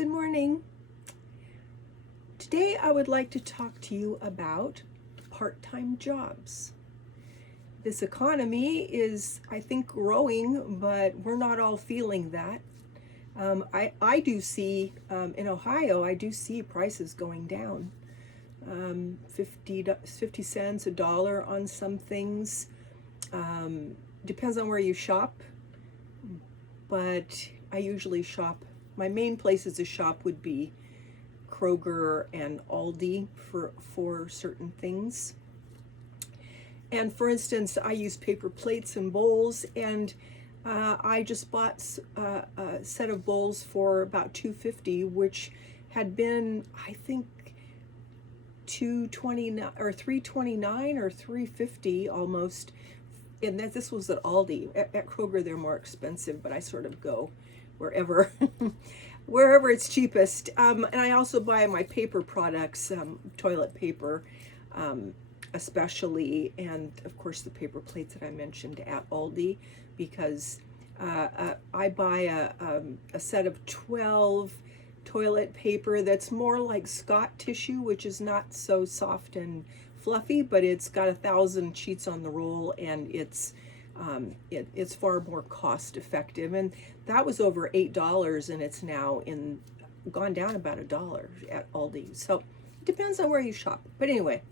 Good morning. Today I would like to talk to you about part-time jobs. This economy is, I think, growing, but we're not all feeling that. I do see, in Ohio, I do see prices going down. 50 cents, a dollar on some things. Depends on where you shop, but I usually shop. My main places to shop would be Kroger and Aldi for certain things. And for instance, I use paper plates and bowls, and I just bought a set of bowls for about $2.50, which had been, I think, $2.29 or $3.29 or $3.50 almost. And this was at Aldi. At Kroger, they're more expensive, but I sort of go wherever wherever it's cheapest. And I also buy my paper products, toilet paper, especially, and of course the paper plates that I mentioned at Aldi, because I buy a set of 12 toilet paper that's more like Scott tissue, which is not so soft and fluffy, but it's got 1,000 sheets on the roll, and it's far more cost effective. And that was over $8, and it's now gone down about $1 at Aldi. So it depends on where you shop. But anyway,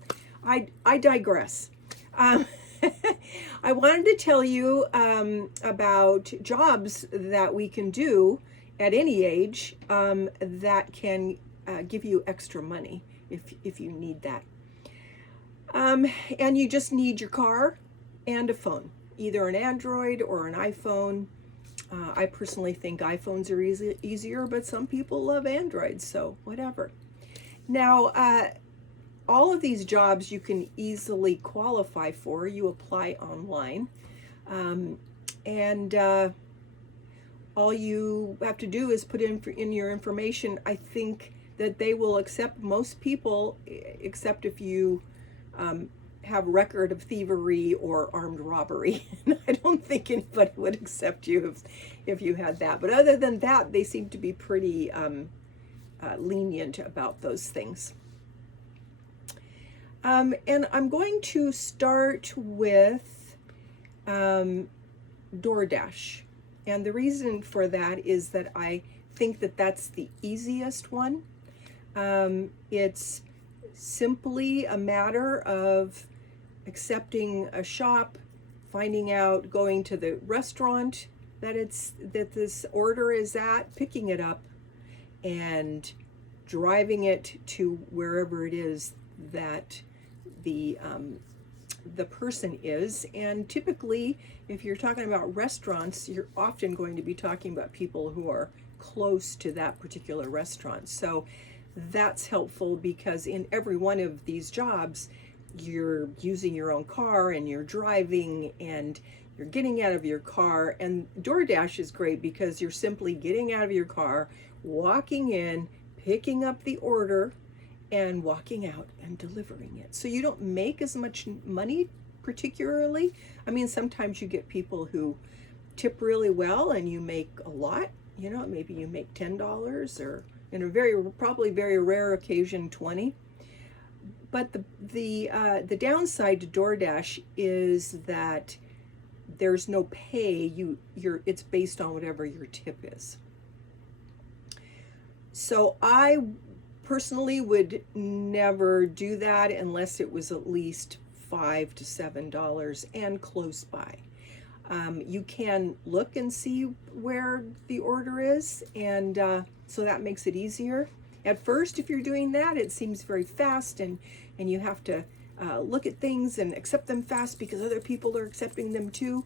I digress. I wanted to tell you about jobs that we can do at any age that can give you extra money if you need that. And you just need your car and a phone, either an Android or an iPhone. I personally think iPhones are easier, but some people love Androids, so whatever. Now, all of these jobs you can easily qualify for. You apply online, and all you have to do is put in your information. I think that they will accept most people, except if you have a record of thievery or armed robbery. I don't think anybody would accept you if you had that. But other than that, they seem to be pretty lenient about those things. And I'm going to start with DoorDash. And the reason for that is that I think that that's the easiest one. It's simply a matter of accepting a shop, finding out, going to the restaurant that this order is at, picking it up, and driving it to wherever it is that the person is. And typically, if you're talking about restaurants, you're often going to be talking about people who are close to that particular restaurant. So that's helpful, because in every one of these jobs, you're using your own car and you're driving and you're getting out of your car. And DoorDash is great because you're simply getting out of your car, walking in, picking up the order, and walking out and delivering it. So you don't make as much money particularly. I mean, sometimes you get people who tip really well and you make a lot, maybe you make $10, or in a probably very rare occasion, 20. But the downside to DoorDash is that there's no pay. It's based on whatever your tip is. So I personally would never do that unless it was at least $5 to $7 and close by. You can look and see where the order is, and so that makes it easier. At first, if you're doing that, it seems very fast, and you have to look at things and accept them fast because other people are accepting them too.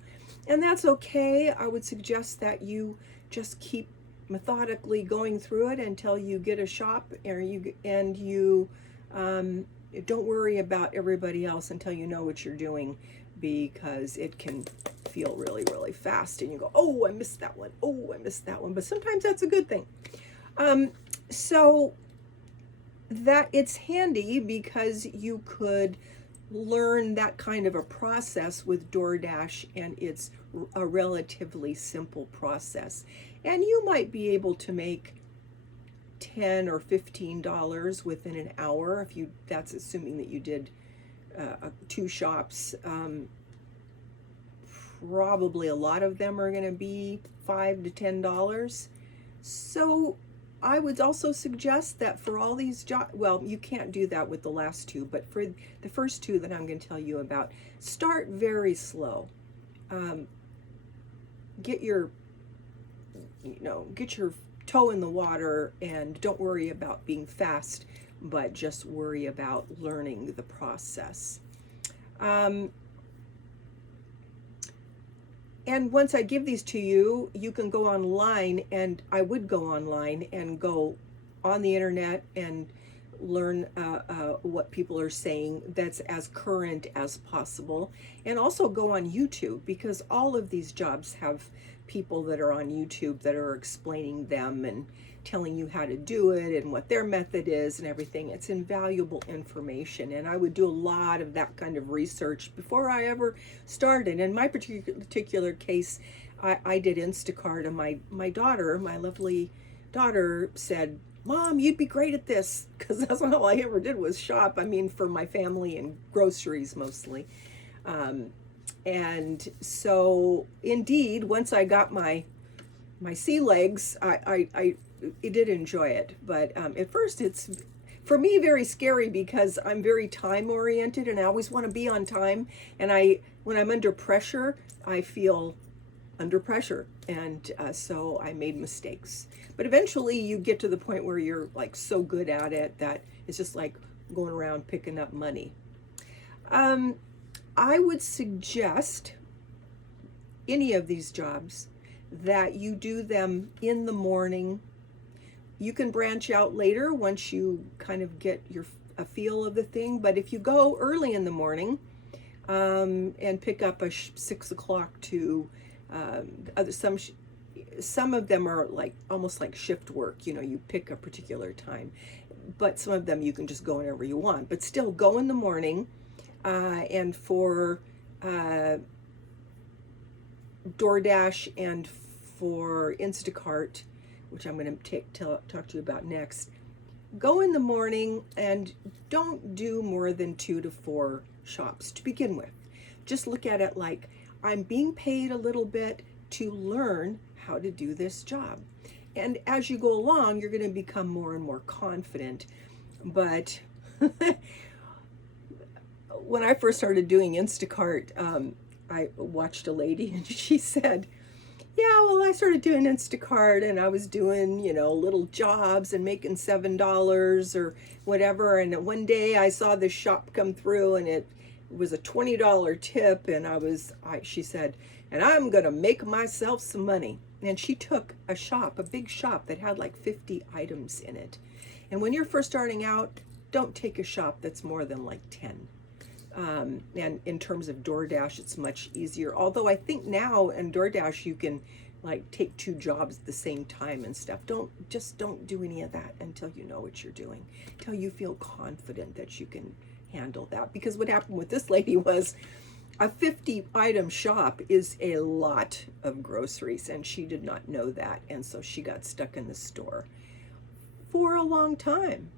And that's okay. I would suggest that you just keep methodically going through it until you get a shop, and you don't worry about everybody else until you know what you're doing, because it can feel really, really fast, and you go, oh, I missed that one. Oh, I missed that one. But sometimes that's a good thing. So that it's handy because you could learn that kind of a process with DoorDash, and it's a relatively simple process. And you might be able to make $10 or $15 within an hour. If you, that's assuming that you did 2 shops. Probably a lot of them are going to be $5 to $10. So I would also suggest that for all these jobs, well, you can't do that with the last 2, but for the first 2 that I'm going to tell you about, start very slow. Get your toe in the water, and don't worry about being fast, but just worry about learning the process. And once I give these to you, you can go online, and I would go online and go on the internet and learn what people are saying that's as current as possible. And also go on YouTube, because all of these jobs have people that are on YouTube that are explaining them and telling you how to do it and what their method is and everything. It's invaluable information, and I would do a lot of that kind of research before I ever started. In my particular case, I did Instacart, and my daughter, my lovely daughter, said, "Mom, you'd be great at this," because that's all I ever did was shop. I mean, for my family and groceries mostly. And so indeed, once I got my sea legs, I did enjoy it. But at first it's, for me, very scary, because I'm very time oriented and I always want to be on time. And when I'm under pressure, I feel under pressure. And so I made mistakes. But eventually you get to the point where you're like so good at it that it's just like going around picking up money. I would suggest any of these jobs that you do them in the morning. You can branch out later once you kind of get a feel of the thing, but if you go early in the morning and pick up a 6 o'clock to some of them are like almost like shift work. You pick a particular time, but some of them you can just go whenever you want. But still, go in the morning. And for DoorDash and for Instacart, which I'm going to talk to you about next, go in the morning and don't do more than 2 to 4 shops to begin with. Just look at it like, I'm being paid a little bit to learn how to do this job. And as you go along, you're going to become more and more confident. But when I first started doing Instacart, I watched a lady and she said, "Yeah, well, I started doing Instacart and I was doing, little jobs and making $7 or whatever. And one day I saw this shop come through and it was a $20 tip. And she said, and I'm going to make myself some money." And she took a big shop that had like 50 items in it. And when you're first starting out, don't take a shop that's more than like 10. And in terms of DoorDash, it's much easier. Although I think now in DoorDash, you can like take 2 jobs at the same time and stuff. Don't do any of that until you know what you're doing, until you feel confident that you can handle that. Because what happened with this lady was a 50 item shop is a lot of groceries, and she did not know that. And so she got stuck in the store for a long time.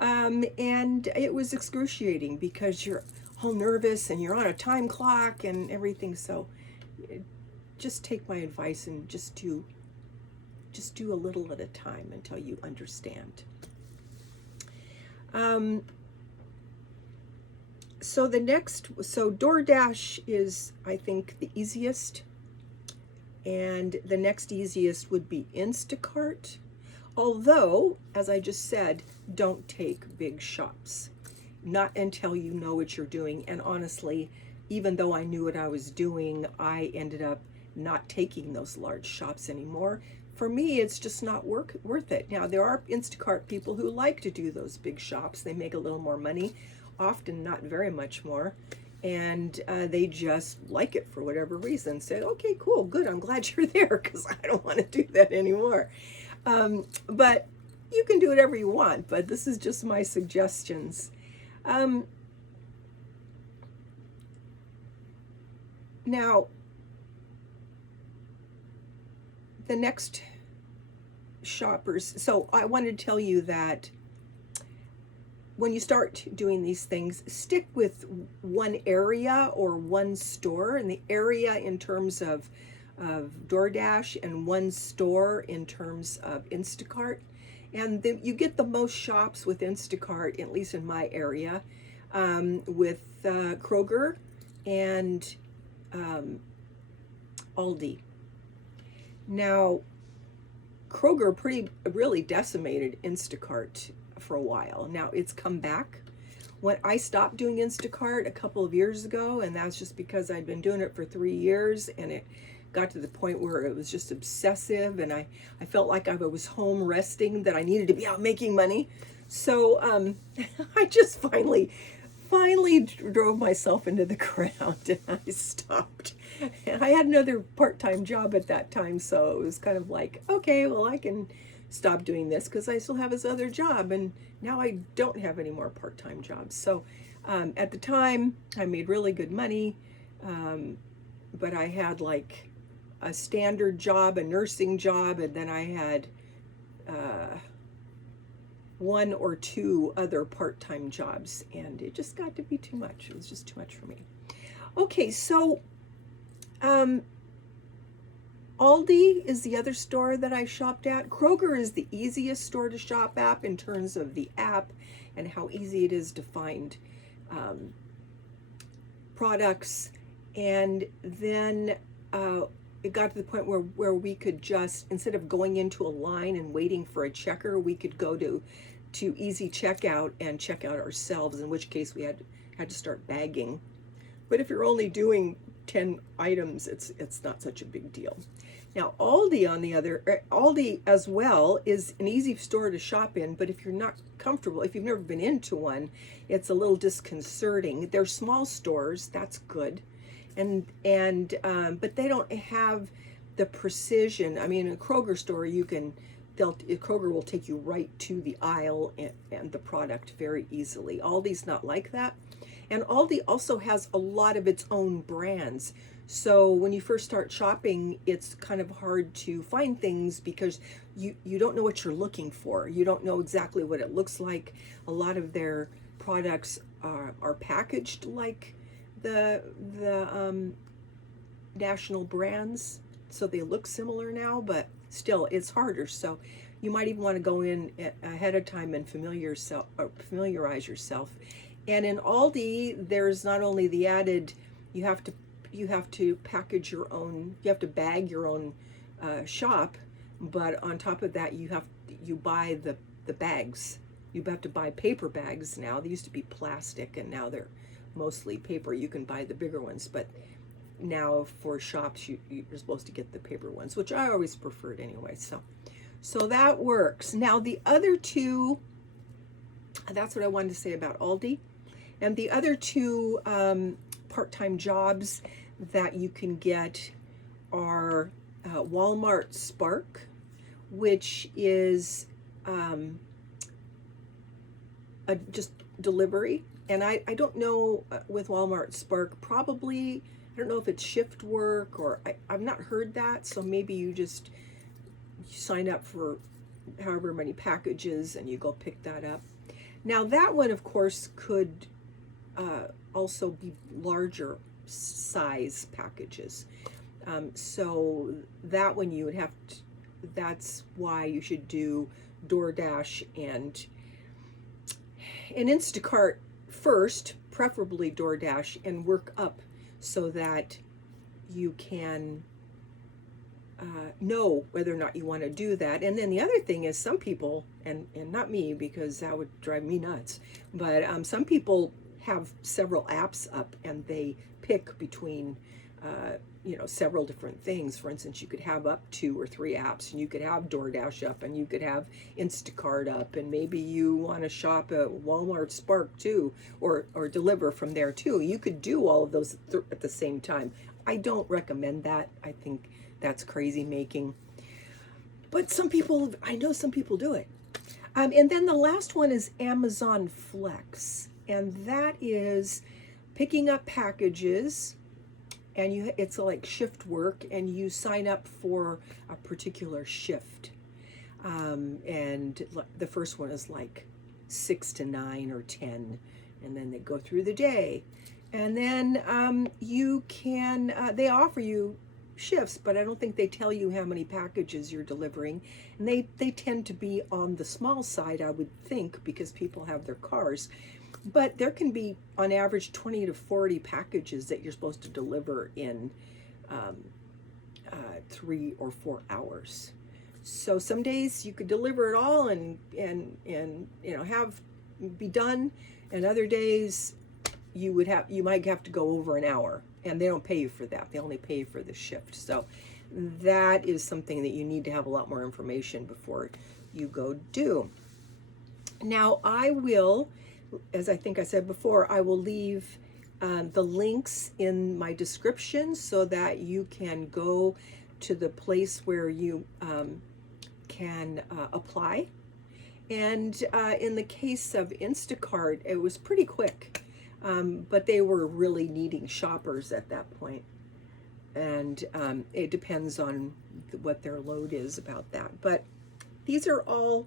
And it was excruciating because you're all nervous and you're on a time clock and everything. So just take my advice and just do a little at a time until you understand. So DoorDash is, I think, the easiest. And the next easiest would be Instacart. Although, as I just said, don't take big shops. Not until you know what you're doing. And honestly, even though I knew what I was doing, I ended up not taking those large shops anymore. For me, it's just not worth it. Now, there are Instacart people who like to do those big shops. They make a little more money, often not very much more. And they just like it for whatever reason. Say, okay, cool, good, I'm glad you're there, because I don't want to do that anymore. But you can do whatever you want, but this is just my suggestions. Now, the next shoppers, so I wanted to tell you that when you start doing these things, stick with one area or one store, and the area in terms of DoorDash and one store in terms of Instacart. And you get the most shops with Instacart, at least in my area, with Kroger and Aldi. Now, Kroger really decimated Instacart for a while. Now it's come back. When I stopped doing Instacart a couple of years ago, and that's just because I'd been doing it for 3 years, and it got to the point where it was just obsessive, and I felt like I was home resting, that I needed to be out making money. So I just finally drove myself into the ground, and I stopped. And I had another part-time job at that time, so it was kind of like, okay, well, I can stop doing this because I still have this other job, and now I don't have any more part-time jobs. So at the time, I made really good money, but I had like a standard job, a nursing job, and then I had one or two other part-time jobs, and it just got to be too much. It was just too much for me. Okay, so Aldi is the other store that I shopped at. Kroger is the easiest store to shop at in terms of the app and how easy it is to find products. And then it got to the point where we could just, instead of going into a line and waiting for a checker, we could go to easy checkout and check out ourselves, in which case we had to start bagging. But if you're only doing 10 items, it's not such a big deal. Now Aldi as well is an easy store to shop in, but if you're not comfortable, if you've never been into one, it's a little disconcerting. They're small stores, that's good, and but they don't have the precision. I mean, in a Kroger store, Kroger will take you right to the aisle and the product very easily. Aldi's not like that. And Aldi also has a lot of its own brands. So when you first start shopping, it's kind of hard to find things because you don't know what you're looking for. You don't know exactly what it looks like. A lot of their products are packaged like the national brands, so they look similar now, but still it's harder. So you might even want to go in ahead of time and familiarize yourself. And in Aldi, there's not only the added, you have to package your own, you have to bag your own shop, but on top of that, you buy the bags. You have to buy paper bags now. They used to be plastic, and now they're mostly paper. You can buy the bigger ones, but now for shops, you're supposed to get the paper ones, which I always preferred anyway. So that works. Now the other two, that's what I wanted to say about Aldi. And the other two part-time jobs that you can get are Walmart Spark, which is just delivery. And I don't know with Walmart Spark, probably, I don't know if it's shift work, or I've not heard that. So maybe you sign up for however many packages and you go pick that up. Now that one, of course, could also be larger size packages. So that one you would have to, that's why you should do DoorDash and Instacart first, preferably DoorDash, and work up so that you can know whether or not you want to do that. And then the other thing is, some people, and not me because that would drive me nuts, but some people have several apps up and they pick between several different things. For instance, you could have up 2 or 3 apps, and you could have DoorDash up, and you could have Instacart up, and maybe you want to shop at Walmart Spark too, or deliver from there too. You could do all of those at the same time. I don't recommend that. I think that's crazy making. But I know some people do it. And then the last one is Amazon Flex, and that is picking up packages, and it's like shift work, and you sign up for a particular shift. And the first one is like 6 to 9 or 10, and then they go through the day. And then you can, they offer you shifts, but I don't think they tell you how many packages you're delivering. And they tend to be on the small side, I would think, because people have their cars. But there can be, on average, 20 to 40 packages that you're supposed to deliver in 3 or 4 hours. So some days you could deliver it all and be done, and other days you might have to go over an hour, and they don't pay you for that. They only pay you for the shift. So that is something that you need to have a lot more information before you go do. Now I will, as I think I said before, I will leave the links in my description so that you can go to the place where you can apply. And in the case of Instacart, it was pretty quick, but they were really needing shoppers at that point. And it depends on what their load is about that. But these are all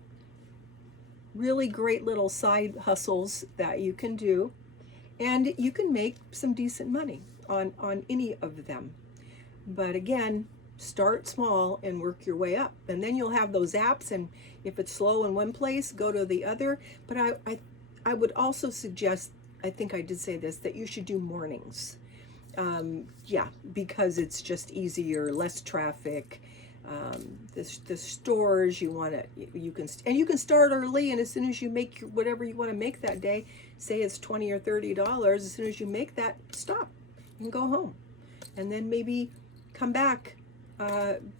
really great little side hustles that you can do, and you can make some decent money on any of them. But again, start small and work your way up, and then you'll have those apps, and if it's slow in one place, go to the other. But I would also suggest, I think I did say this, that you should do mornings. Yeah, because it's just easier, less traffic. The stores, you can start early, and as soon as you make whatever you want to make that day, say it's $20 or $30, as soon as you make that, stop and go home, and then maybe come back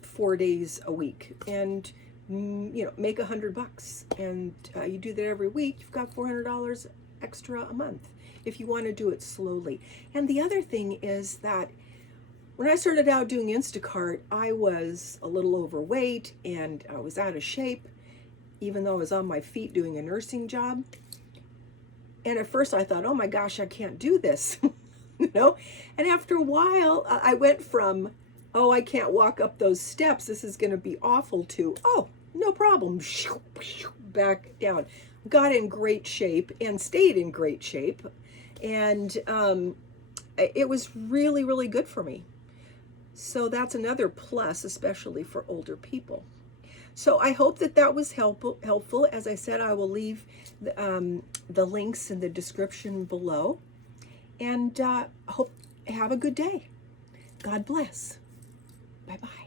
4 days a week, and make $100, and you do that every week, you've got $400 extra a month if you want to do it slowly. And the other thing is that when I started out doing Instacart, I was a little overweight and I was out of shape, even though I was on my feet doing a nursing job. And at first I thought, oh my gosh, I can't do this, And after a while, I went from, oh, I can't walk up those steps, this is going to be awful, to, oh, no problem, back down. Got in great shape and stayed in great shape. And it was really, really good for me. So that's another plus, especially for older people. So I hope that was helpful. As I said, I will leave the links in the description below. And hope have a good day. God bless. Bye-bye.